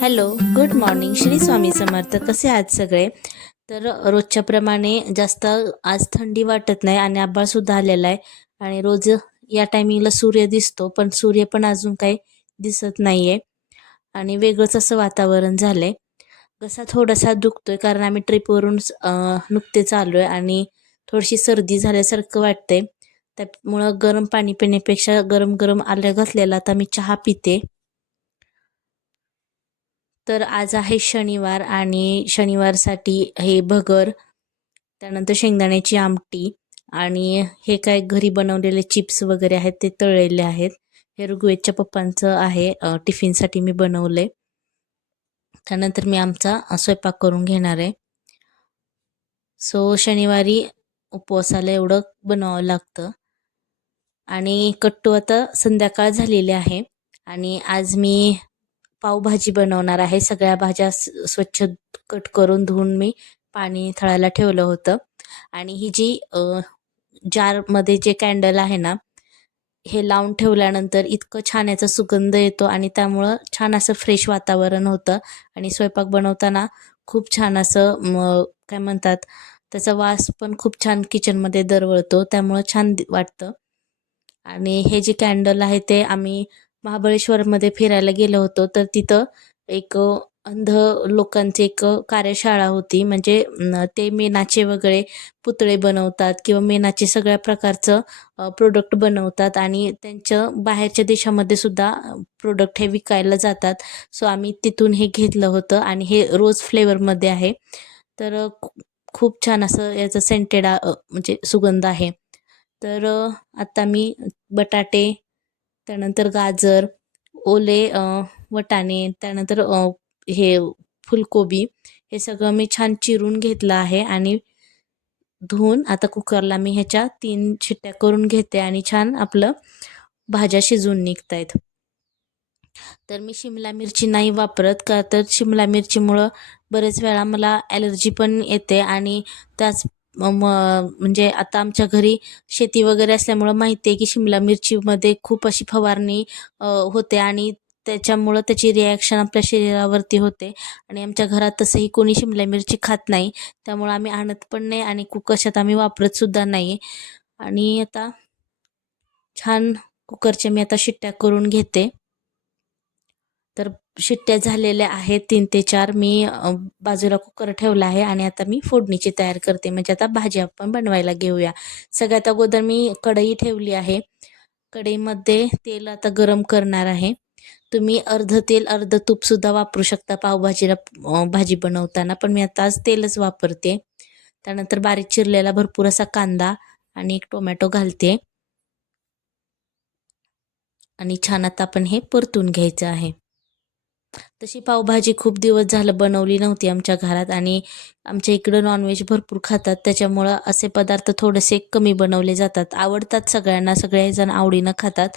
Hello, good morning. Shri Swami Samarth. कसे आहात सगळे? तर रोजच्या प्रमाणे जास्त आज थंडी वाटत नाही आणि आभाळ सुद्धा आलेला आहे आणि रोज या टायमिंगला सूर्य दिसतो, पण सूर्य पण अजून काही दिसत नाहीये आणि वेगळंच असं वातावरण झालंय. घसा थोडासा दुखतोय कारण आम्ही ट्रिपवरून नुकतेच आलोय आणि थोडीशी सर्दी झाल्यासारखं वाटतंय. त्यामुळं गरम पाणी पिण्यापेक्षा गरम गरम आलं घातलेला आता मी चहा पिते. तर आज आहे शनिवार आणि शनिवारसाठी हे भगर, त्यानंतर शेंगदाण्याची आमटी आणि हे काय घरी बनवलेले चिप्स वगैरे आहेत ते तळलेले आहेत. हे ऋग्वेदच्या पप्पांचं आहे, टिफिनसाठी मी बनवले. त्यानंतर मी आमचा स्वयंपाक करून घेणार आहे. सो शनिवारी उपवासाला एवढं बनावं लागतं आणि कट्टू आता संध्याकाळ झालेली आहे आणि आज मी पावभाजी बनवणार आहे. सगळ्या भाज्या स्वच्छ कट करून धुवून मी पाणी थळायला ठेवलं होतं आणि ही जी जारमध्ये जे कॅन्डल आहे ना, हे लावून ठेवल्यानंतर इतकं छान याचा सुगंध येतो आणि त्यामुळं छान असं फ्रेश वातावरण होतं आणि स्वयंपाक बनवताना खूप छान असं काय म्हणतात, त्याचा वास पण खूप छान किचनमध्ये दरवळतो, त्यामुळं छान वाटतं. आणि हे जे कॅन्डल आहे ते आम्ही महाबळेश्वरमध्ये फिरायला गेलो होतो, तर तिथं एक अंध लोकांची एक कार्यशाळा होती. म्हणजे ते मेणाचे वगैरे पुतळे बनवतात किंवा मेणाचे सगळ्या प्रकारचं प्रोडक्ट बनवतात आणि त्यांचं बाहेरच्या देशामध्ये सुद्धा प्रोडक्ट हे विकायला जातात. सो आम्ही तिथून हे घेतलं होतं आणि हे रोज फ्लेवरमध्ये आहे. तर खूप छान असं याचं सेंटेड म्हणजे सुगंध आहे. तर आता मी बटाटे, त्यानंतर गाजर, ओले वाटाणे, त्यानंतर हे फुलकोबी, हे सगळं मी छान चिरून घेतलं आहे आणि धुवून आता कुकरला मी ह्याच्या 3 शिट्ट्या करून घेते आणि छान आपलं भाज्या शिजून निघतायत. तर मी शिमला मिरची नाही वापरत, का तर शिमला मिरचीमुळं बरेच वेळा मला ॲलर्जी पण येते आणि त्याच म्हणजे आता आमच्या घरी शेती वगैरे असल्यामुळं माहिती आहे की शिमला मिरचीमध्ये खूप अशी फवारणी होते आणि त्याच्यामुळं त्याची रिॲक्शन आपल्या शरीरावरती होते आणि आमच्या घरात तसंही कोणी शिमला मिरची खात नाही, त्यामुळं आम्ही आणत पण नाही आणि कशात आम्ही वापरत सुद्धा नाही. आणि आता छान कुकरच्या मी आता शिट्ट्या करून घेते. तर शिट्ट्या झालेल्या आहेत 3 ते 4. मी बाजूला कुकर ठेवला आहे आणि आता मी फोडणीची तयार करते. म्हणजे आता भाजी आपण बनवायला घेऊया. सगळ्यात अगोदर मी कढई ठेवली आहे. कढईमध्ये तेल आता गरम करणार आहे. तुम्ही अर्धं तेल अर्धं तूपसुद्धा वापरू शकता पावभाजीला, भाजी बनवताना, पण मी आता आज तेलच वापरते. त्यानंतर बारीक चिरलेला भरपूर असा कांदा आणि एक टोमॅटो घालते आणि छान आता आपण हे परतून घ्यायचं आहे. तशी पावभाजी खूप दिवस झालं बनवली नव्हती आमच्या घरात आणि आमच्या इकडं नॉनव्हेज भरपूर खातात, त्याच्यामुळं असे पदार्थ थोडेसे कमी बनवले जातात. आवडतात सगळ्यांना, सगळेजण आवडीनं खातात,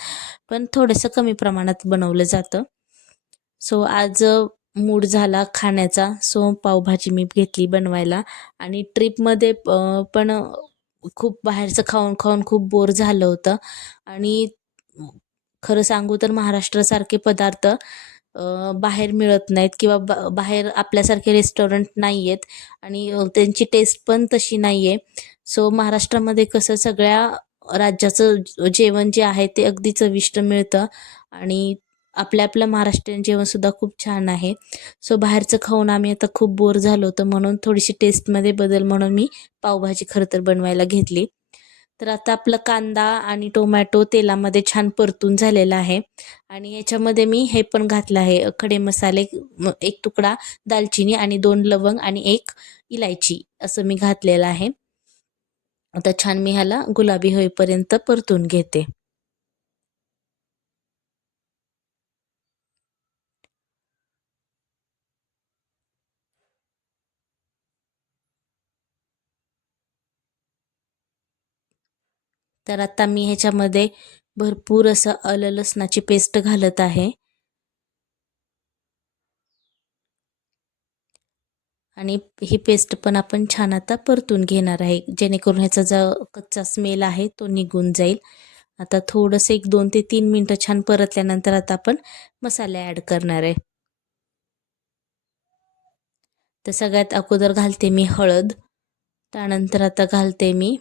पण थोडंसं कमी प्रमाणात बनवलं जातं. सो आज मूड झाला खाण्याचा, सो पावभाजी मी घेतली बनवायला आणि ट्रिपमध्ये पण खूप बाहेरचं खाऊन खाऊन खूप बोर झालं होतं आणि खरं सांगू तर महाराष्ट्रासारखे पदार्थ बाहेर मिळत नाहीत किंवा बाहेर आपल्यासारखे रेस्टॉरंट नाही आहेत आणि त्यांची टेस्ट पण तशी नाही आहे. सो महाराष्ट्रामध्ये कसं सगळ्या राज्याचं जेवण जे आहे ते अगदी चविष्ट मिळतं आणि आपल्या आपलं महाराष्ट्रीयन जेवणसुद्धा खूप छान आहे. सो बाहेरचं खाऊन आम्ही आता खूप बोर झालो होतो, म्हणून थोडीशी टेस्टमध्ये बदल म्हणून मी पावभाजी खरं तर बनवायला घेतली. तर आता आपलं कांदा आणि टोमॅटो तेलामध्ये छान परतून झालेला आहे आणि याच्यामध्ये मी हे पण घातलं आहे, खडे मसाले, 1 तुकडा दालचिनी आणि 2 लवंग आणि 1 इलायची असं मी घातलेलं आहे. आता छान मी ह्याला गुलाबी होईपर्यंत परतून घेते. तर आता मी ह्याच्यामध्ये भरपूर असं आलं लसणाची पेस्ट घालत आहे आणि ही पेस्ट पण आपण छान आता परतून घेणार आहे, जेणेकरून ह्याचा जो कच्चा स्मेल आहे तो निघून जाईल. आता थोडंसं 1 2 ते 3 मिनटं छान परतल्यानंतर आता आपण मसाले ॲड करणार आहे. तर सगळ्यात अगोदर घालते मी हळद. त्यानंतर आता घालते मी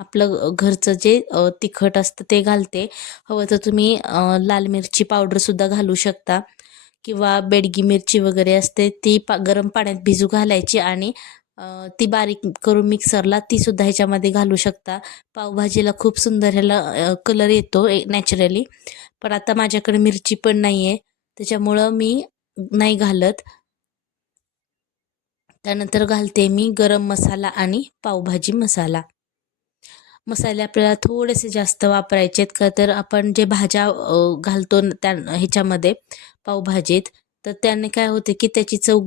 आपलं घरचं जे तिखट असतं ते घालते. हवं तर तुम्ही लाल मिरची पावडरसुद्धा घालू शकता किंवा बेडगी मिरची वगैरे असते ती गरम पाण्यात भिजू घालायची आणि ती बारीक करून मिक्सरला तीसुद्धा ह्याच्यामध्ये घालू शकता. पावभाजीला खूप सुंदर ह्याला कलर येतो नॅचरली. पण आता माझ्याकडे मिरची पण नाही आहे, त्याच्यामुळं मी नाही घालत. त्यानंतर घालते मी गरम मसाला आणि पावभाजी मसाला. मसाले आपल्याला थोडेसे जास्त वापरायचे आहेत का तर आपण जे भाज्या घालतो त्या ह्याच्यामध्ये पावभाजीत, तर त्याने काय होते की त्याची चव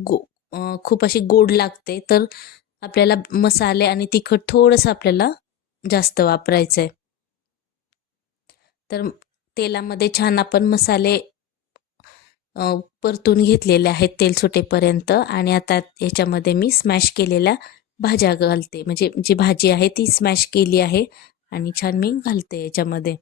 खूप अशी गोड लागते. तर आपल्याला मसाले आणि तिखट थोडंसं आपल्याला जास्त वापरायचं आहे. तर तेलामध्ये छान आपण मसाले परतून घेतलेले आहेत तेल सुटेपर्यंत आणि आता ह्याच्यामध्ये मी स्मॅश केलेल्या भाज्या घालते. म्हणजे जी भाजी आहे ती स्मॅश केली आहे आणि छान मी घालते याच्यामध्ये.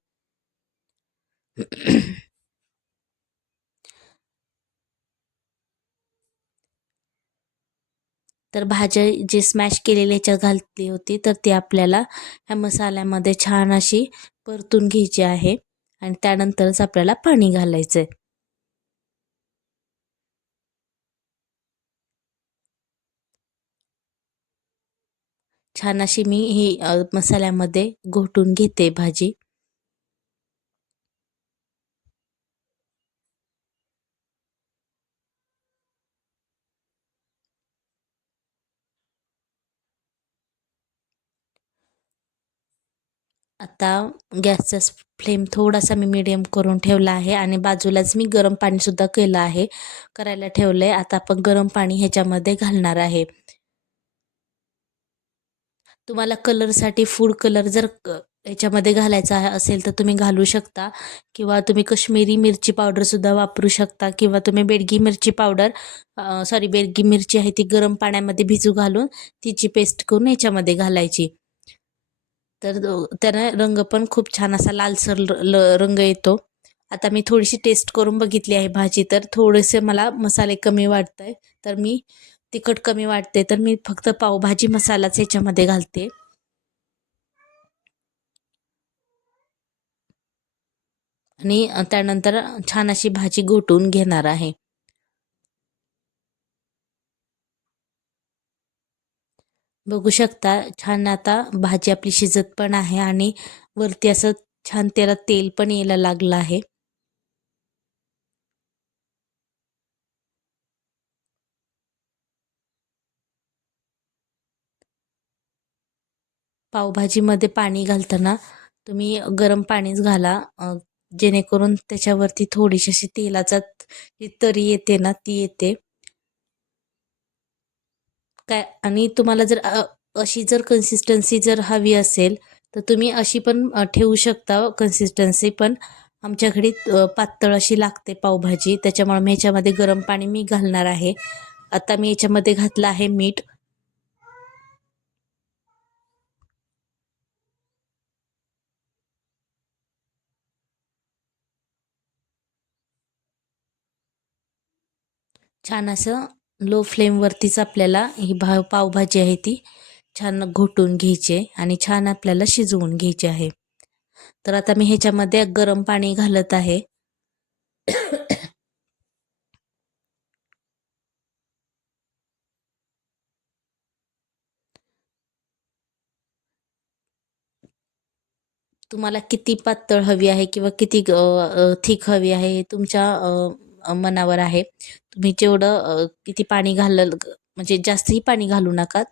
तर भाज्या जे स्मॅश केलेली ह्याच्यात घातली होती तर ती आपल्याला ह्या मसाल्यामध्ये छान अशी परतून घ्यायची आहे आणि त्यानंतरच आपल्याला पाणी घालायचं आहे. छान अशी मी ही मसाल्यामध्ये घोटून घेते भाजी. आता गॅसचा फ्लेम थोडासा मी मीडियम करून ठेवला आहे आणि बाजूलाच मी गरम पाणीसुद्धा केलं आहे, करायला ठेवलं आहे. आता आपण गरम पाणी ह्याच्यामध्ये घालणार आहे. तुम्हाला कलरसाठी फूड कलर जर ह्याच्यामध्ये घालायचा असेल तर तुम्ही घालू शकता किंवा तुम्ही कश्मीरी मिरची पावडरसुद्धा वापरू शकता किंवा तुम्ही बेडगी मिरची पावडर बेडगी मिरची आहे ती गरम पाण्यामध्ये भिजू घालून तिची पेस्ट करून ह्याच्यामध्ये घालायची. तर त्याने रंग पण खूप छान असा लालसर रंग येतो. आता मी थोडीशी टेस्ट करून बघितली आहे भाजी, तर थोडेसे मला मसाले कमी वाटत आहे. तर मी तिखट कमी वाटते तर मी फक्त पावभाजी मसालाच ह्याच्यामध्ये घालते. आणि त्यानंतर छान अशी भाजी घोटून घेणार आहे. बघू शकता छान आता भाजी आपली शिजत पण आहे आणि वरती असं छान त्याला तेल पण यायला लागलं आहे. पावभाजीमध्ये पाणी घालताना तुम्ही गरम पाणीच घाला, जेणेकरून त्याच्यावरती थोडीशी अशी तेलाचा जी तरी येते ना ती येते. काय आणि तुम्हाला जर अशी जर कन्सिस्टन्सी जर हवी असेल तर तुम्ही अशी पण ठेवू शकता कन्सिस्टन्सी. पण आमच्या घरी पातळ अशी लागते पावभाजी, त्याच्यामुळे मी ह्याच्यामध्ये गरम पाणी मी घालणार आहे. आता मी याच्यामध्ये घातलं आहे मीठ. छान असं लो फ्लेमवरतीच आपल्याला ही पावभाजी आहे ती छान घोटून घ्यायची आहे आणि छान आपल्याला शिजवून घ्यायची आहे. तर आता मी ह्याच्यामध्ये गरम पाणी घालत आहे. तुम्हाला किती पातळ हवी आहे किंवा किती थिक हवी आहे हे तुमच्या मनावर आहे. तुम्ही जेवढं किती पाणी घालाल म्हणजे जास्तही पाणी घालू नका,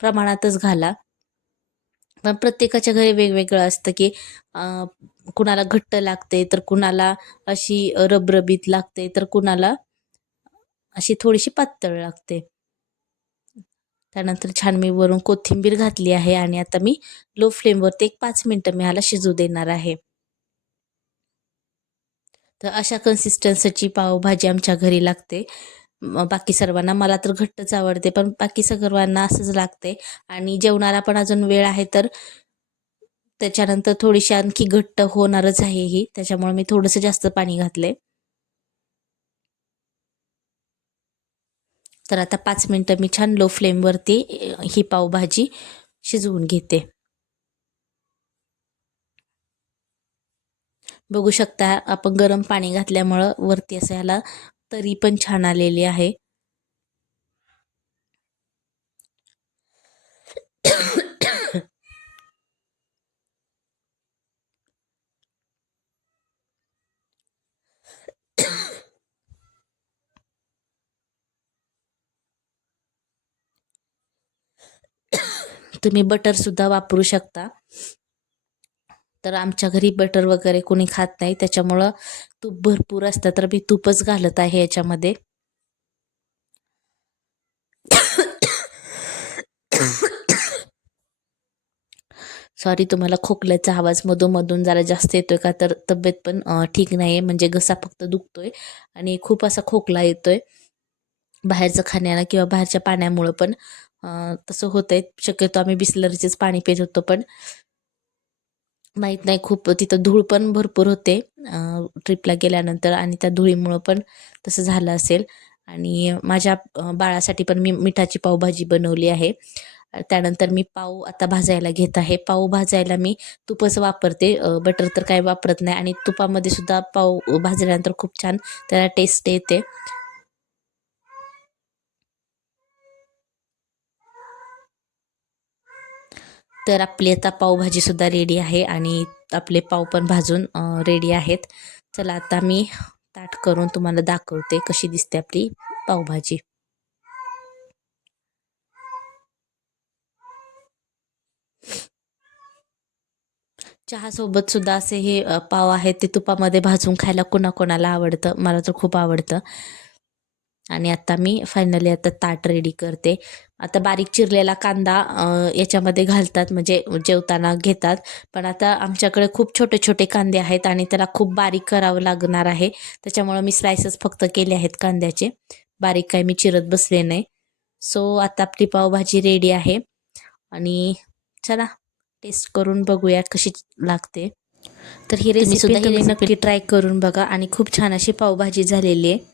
प्रमाणातच घाला. पण प्रत्येकाच्या घरी वेगवेगळं असतं की कुणाला घट्ट लागते तर कुणाला अशी रबरबीत लागते तर कुणाला अशी थोडीशी पातळ लागते. त्यानंतर छान मी वरून कोथिंबीर घातली आहे आणि आता मी लो फ्लेमवरती एक 5 मिनिटं मी ह्याला शिजू देणार आहे. तर अशा कन्सिस्टन्सीची पावभाजी आमच्या घरी लागते. बाकी सर्वांना, मला तर घट्टच आवडते पण बाकी सर्वांना असंच लागते. आणि जेवणाला पण अजून वेळ आहे तर त्याच्यानंतर थोडीशी आणखी घट्ट होणारच आहे ही, त्याच्यामुळे मी थोडंसं जास्त पाणी घातले. तर आता 5 मिनटं मी छान लो फ्लेमवरती ही पावभाजी शिजवून घेते. बघू शकता आपण गरम पाणी घातल्यामुळं वरती असं ह्याला तरी पण छान आलेली आहे. तुम्ही बटर सुद्धा वापरू शकता. तर आमच्या घरी बटर वगैरे कोणी खात नाही, त्याच्यामुळं तूप भरपूर असतं तर मी तूपच घालत आहे याच्यामध्ये. सॉरी, तुम्हाला खोकल्याचा आवाज मधून जरा जास्त येतोय का, तर तब्येत पण ठीक नाही आहे, म्हणजे घसा फक्त दुखतोय आणि खूप असा खोकला येतोय बाहेरचं खाण्याला किंवा बाहेरच्या पाण्यामुळं पण तसं होतंय. शक्यतो आम्ही बिसलरीचेच पाणी पित होतो, पण माहीत नाही, खूप तिथं धूळ पण भरपूर होते ट्रिपला गेल्यानंतर आणि त्या धुळीमुळं पण तसं झालं असेल. आणि माझ्या बाळासाठी पण मी मिठाची पावभाजी बनवली आहे. त्यानंतर मी पाव आता भाजायला घेत आहे. पाव भाजायला मी तूपच वापरते, बटर तर काही वापरत नाही आणि तुपामध्ये सुद्धा पाव भाजल्यानंतर खूप छान त्याला टेस्ट येते. तर आपली आता पावभाजीसुद्धा रेडी आहे आणि आपले पाव पण भाजून रेडी आहेत. चला आता मी ताट करून तुम्हाला दाखवते कशी दिसते आपली पावभाजी. चहासोबत सुद्धा असे हे पाव आहेत ते तुपामध्ये भाजून खायला कोणाकोणाला आवडतं, मला तर खूप आवडतं. आणि आता मी फायनली आता ताट रेडी करते. आता बारीक चिरलेला कांदा याच्यामध्ये घालतात, म्हणजे जेवताना घेतात, पण आता आमच्याकडे खूप छोटे छोटे कांदे आहेत आणि त्याला खूप बारीक करावं लागणार आहे, त्याच्यामुळं मी स्लायसेस फक्त केले आहेत कांद्याचे, बारीक काही मी चिरत बसले नाही. सो आता आपली पावभाजी रेडी आहे आणि चला टेस्ट करून बघूया कशी लागते. तर ही रेसिपी तुम्ही नक्की ट्राय करून बघा आणि खूप छान अशी पावभाजी झालेली आहे.